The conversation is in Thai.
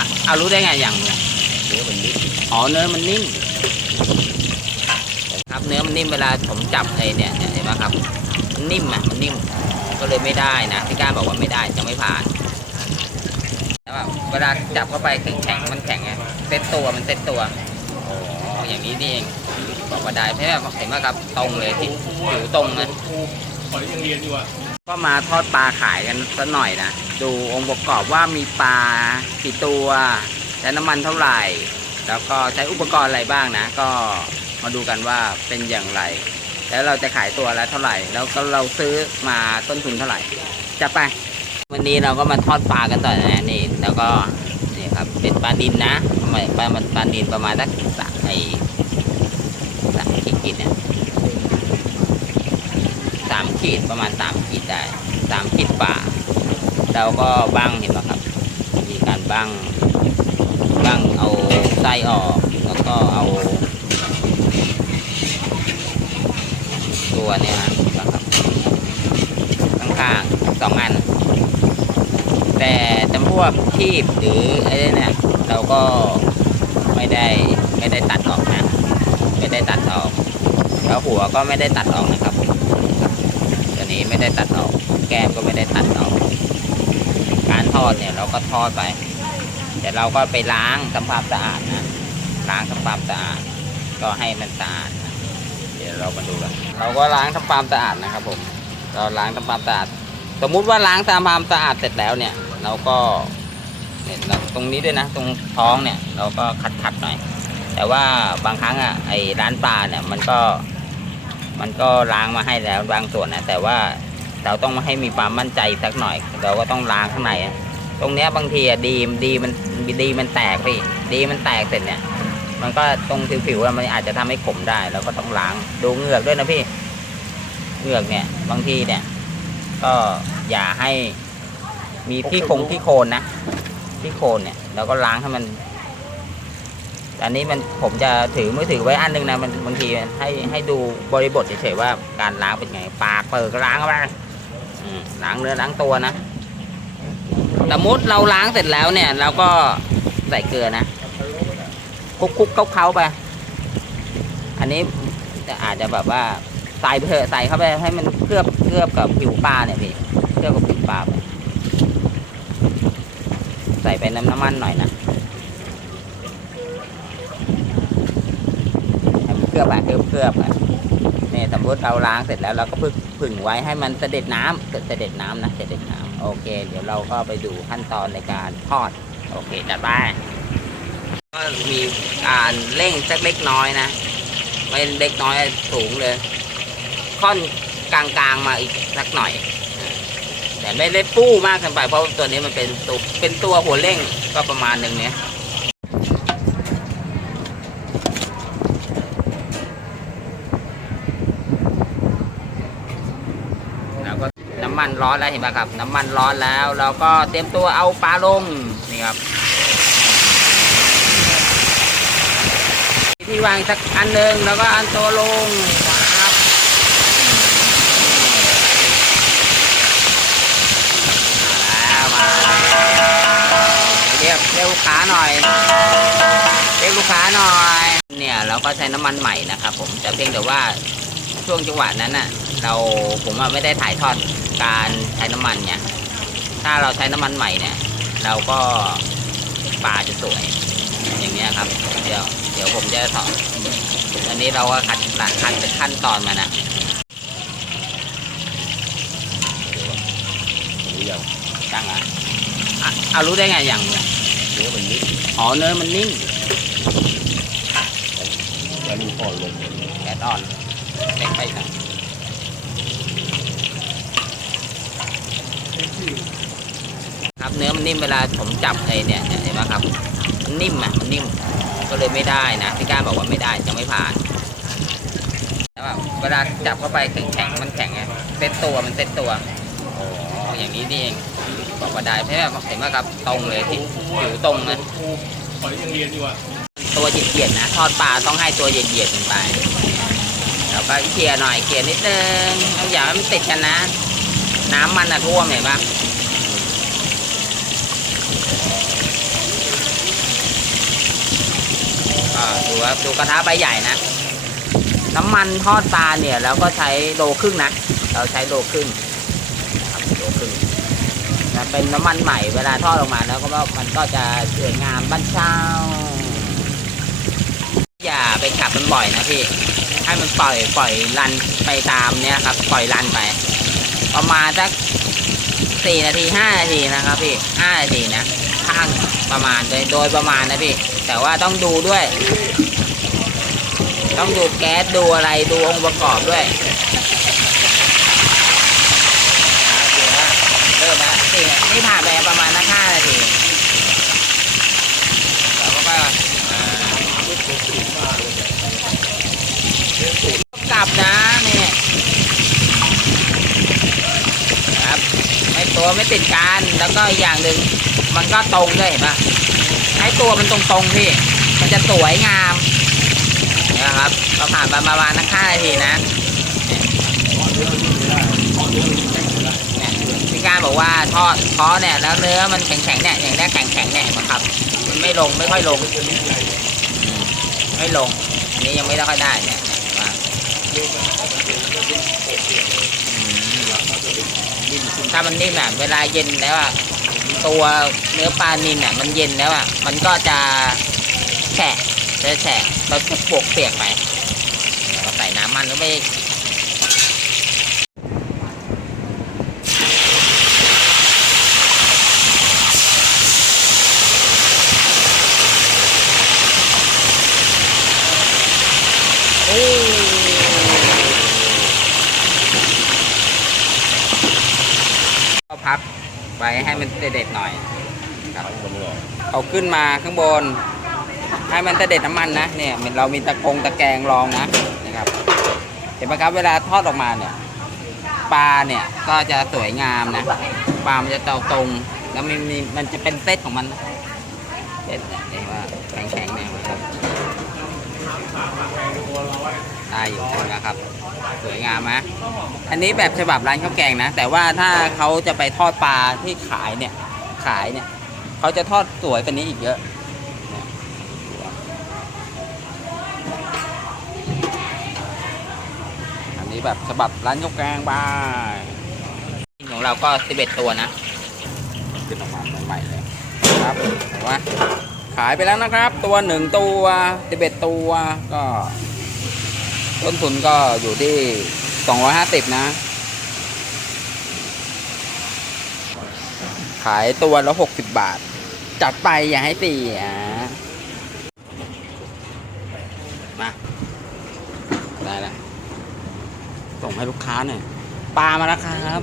อะเอารู้ได้ไงอย่างเนี่ยเนื้อมันนิดอ๋อเนื้อมันนิ่มครับเนื้อมันนิ่มเวลาผมจับไอ้เนี่ยเนี่ยเห็นไหมครับมันนิ่มอะมันนิ่มก็เลยไม่ได้นะพี่ก้านบอกว่าไม่ได้จะไม่ผ่านแล้วแบบเวลาจับเข้าไปแข็งแข็งๆมันแข็งไงเซ็ตตัวมันเซ็ตตัวอ๋ออย่างนี้นี่เองบอกว่าได้เพราะว่าเห็นไหมครับตรงเลยที่ผิวตรงนะขอยังเรียนอยู่อะ ก็มาทอดปลาขายกันสักหน่อยนะ ดูองค์ประกอบว่ามีปลากี่ตัวใช้น้ำมันเท่าไหร่ แล้วก็ใช้อุปกรณ์อะไรบ้างนะ ก็มาดูกันว่าเป็นอย่างไร แล้วเราจะขายตัวละเท่าไหร่ แล้วก็เราซื้อมาต้นทุนเท่าไหร่ จะไป วันนี้เราก็มาทอดปลากันต่อนะนี่ แล้วก็นี่ครับเป็นปลาดินนะปลาปลาปลาดินประมาณสักสามไอสามขีดกินเนี่ย สามขีดประมาณสามขีดได้สามขีดป่าเราก็บ้างเห็นไหมครับ มีการบ้างบ้างเอาไส้ออกแล้วก็เอาตัวเนี่ยนะครับข้างๆสองอัน แต่จำพวกคีบหรืออะไอ้เนี่ยเราก็ไม่ได้ไม่ได้ตัดออกนะ ไม่ได้ตัดออก แล้วหัวก็ไม่ได้ตัดออกนะครับ ไม่ได้ตัดออก แก้มก็ไม่ได้ตัดออก การทอดเนี่ยเราก็ทอดไป แต่เราก็ไปล้างทำความสะอาดนะ ล้างทำความสะอาด ก็ให้มันสะอาดนะเดี๋ยวเรามาดูกันเราก็ล้างทำความสะอาดนะครับผม เราล้างทำความสะอาด สมมุติว่าล้างทำความสะอาดเสร็จแล้วเนี่ย เราก็เนี่ยตรงนี้ด้วยนะ ตรงท้องเนี่ย เราก็ขัดๆหน่อย แต่ว่าบางครั้งอะไอ้ร้านปลาเนี่ยมันก็ มันก็ล้างมาให้แล้วบางส่วนนะแต่ว่าเราต้องให้มีความมั่นใจสักหน่อย เราก็ต้องล้างข้างในอะตรงเนี้ยบางทีอะดีมดีมันดีมันแตกพี่ดีมันแตกเสร็จเนี่ย มันก็ตรงผิวๆอะมันอาจจะทำให้ขมได้แล้วก็ต้องล้างดูเหงือกด้วยนะพี่เหงือกเนี่ยบางทีเนี่ย ก็อย่าให้มีที่คงที่โคนนะที่โคนเนี่ยเราก็ล้างให้มัน อันนี้มันผมจะถือมือถือไว้อันหนึงนะมันบางทีให้ให้ดูบริบทเฉยๆว่าการล้างเป็นไง ปากเปิดก็ล้างเข้าไปล้างเนื้อล้างตัวนะสมมติเราล้างเสร็จแล้วเนี่ยเราก็ใส่เกลือนะคุกคุกเคล้าๆไป อันนี้จะอาจจะแบบว่าใส่ไปเถอะใส่เข้าไปให้มันเคลือบเคลือบกับผิวปลาเนี่ยพี่เคลือบกับผิวปลาไปใส่ไปน้ำน้ำมันหน่อยนะ ให้มันเค ลือบอะเคลือบเคลือบอะนี่สมมติเราล้างเสร็จแล้วเราก็พึ่งผึ่งไว้ให้มันเสด็จน้ำเสด็จน้ำนะเสด็จน้ำโอเค เดี๋ยวเราก็ไปดูขั้นตอนในการทอด โอเคจัดไปก็มีการเร่งสักเล็กน้อยนะ ไม่เล็กน้อยสูงเลยค่อนกลางๆมาอีกสักหน่อย แต่ไม่ได้ปู้มากเกินไปเพราะตัวนี้มันเป็นตัวเป็นตัวหัวเร่งก็ประมาณหนึ่งเนี้ย แล้วก็น้ำ มันร้อนแล้วเห็นไหมครับ น้ำมันร้อนแล้วเราก็เตรียมตัวเอาปลาลงนี่ครับที่วางสักอันหนึ่งแล้วก็อันตัวลงครับมาเรียกเรียกลูกค้าหน่อยเรียกลูกค้าหน่อย เนี่ยเราก็ใช้น้ำมันใหม่นะครับ ผมแต่เพียงแต่ว่าช่วงจังหวะนั้นน่ะ เราผมไม่ได้ถ่ายทอด การใช้น้ำมันเนี่ย ถ้าเราใช้น้ำมันใหม่เนี่ย เราก็ปลาจะสวย อย่างเงี้ยครับ เดี๋ยวเดี๋ยวผมจะสอนอันนี้เราก็คัดหลักคัดเป็นขั้นตอนมานะรู้ยังจังอะอะเอารู้ได้ไงอย่างเนี่ยเนื้อมันนิดอ๋อเนื้อมันนิ่มแล้วมีอ่อนลงแดดอ่อนเล็กไปหน่อยครับ เนื้อมันนิ่มเวลาผมจับไอ้เนี่ยเนี่ยเห็นไหมครับมันนิ่มอะมันนิ่มก็เลยไม่ได้นะพี่ก้านบอกว่าไม่ได้จะไม่ผ่านแล้วแบบเวลาจับเข้าไปแข็งแข็งๆมันแข็งไงเซ็ตตัวมันเซ็ตตัวอ๋ออย่างนี้นี่เองบอกว่าได้เพราะว่าเห็นไหมครับตรงเลยที่ผิวตรงนะขอยังเรียนอยู่อะตัวเหยียดๆนะทอดปลาต้องให้ตัวเหยียดๆลงไปแล้วก็เคลียร์หน่อยเคลียร์นิดนึงเอาอย่าให้มันติดกันนะ น้ำมันอะท่วมเห็นปะ ดูครับดูกระทะใบใหญ่นะ น้ำมันทอดปลาเนี่ยเราก็ใช้โลครึ่งนะ เราใช้โลครึ่งครับโลครึ่งนะเป็นน้ำมันใหม่เวลาทอดออกมาแล้วก็มันก็จะสวยงามบ้านเช่าอย่าไปขับมันบ่อยนะพี่ให้มันปล่อยปล่อยรันไปตามเนี้ยครับ ปล่อยรันไป ประมาณสักสี่นาทีห้านาทีนะครับพี่ห้านาทีนะ ข้างประมาณโดยโดยประมาณนะพี่ แต่ว่าต้องดูด้วย ต้องดูแก๊สดูอะไรดูองค์ประกอบด้วยเริ่มแล้วนี่นี่ผ่านไปประมาณนักห้านาทีแล้วก็อ่ากลับนะนี่ครับไม่ตัวไม่ติดกันแล้วก็อย่างหนึ่ง มันก็ตรงด้วยเห็นปะให้ตัวมันตรงๆพี่ มันจะสวยงามนะครับเราผ่านมาประมาณนักห้านาทีนะพี่การบอกว่าทอดเพาะเนี่ยแล้วเนื้อมันแข็งๆเนี่ยอย่างนี้แข็งๆเนี่ยนไหมครับ มันไม่ลงไม่ค่อยลง ไม่ลง อันนี้ยังไม่ได้ค่อยได้เนี่ยนี่มถ้ามันนิ่มอะเวลาเย็นแล้วอะ ตัวเนื้อปลานิลอะมันเย็นแล้วอะ มันก็จะแฉะจะแฉะเราจะปวกเปียกไปเราใส่น้ำมันแล้วไม่โอ้ก็พัก ไว้ให้มันเด็ดๆหน่อยทั้งบนเลยเอาขึ้นมาข้างบน ให้มันตะเด็ดน้ำมันนะเนี่ยเหมือนเรามีตะกงตะแกรงรองนะนะครับ เห็นไหมครับเวลาทอดออกมาเนี่ยปลาเนี่ยก็จะสวยงามนะปลามันจะเตาตรง แล้วมันมีมันจะเป็นเส้นของมันเส้นเนี่ยเห็นว่าแข็งๆเนี่ยครับได้อยู่ใช่ไหมครับ สวยงามไหมอันนี้แบบฉบับร้านข้าวแกงนะ แต่ว่าถ้าเขาจะไปทอดปลาที่ขายเนี่ย ขายเนี่ยเขาจะทอดสวยกว่านี้อีกเยอะอันนี้แบบฉบับร้านข้าวแกงบ้างของเราก็11ตัวนะขึ้นออกมาใหม่ๆเลยครับเห็นไหมขายไปแล้วนะครับ ตัวหนึ่งตัว11ตัวก็ ต้นทุนก็อยู่ที่ 250 นะ ขายตัวละ 60 บาท จัดไปอย่าให้เสียมา ได้แล้วส่งให้ลูกค้าหน่อยปลามาแล้วครับ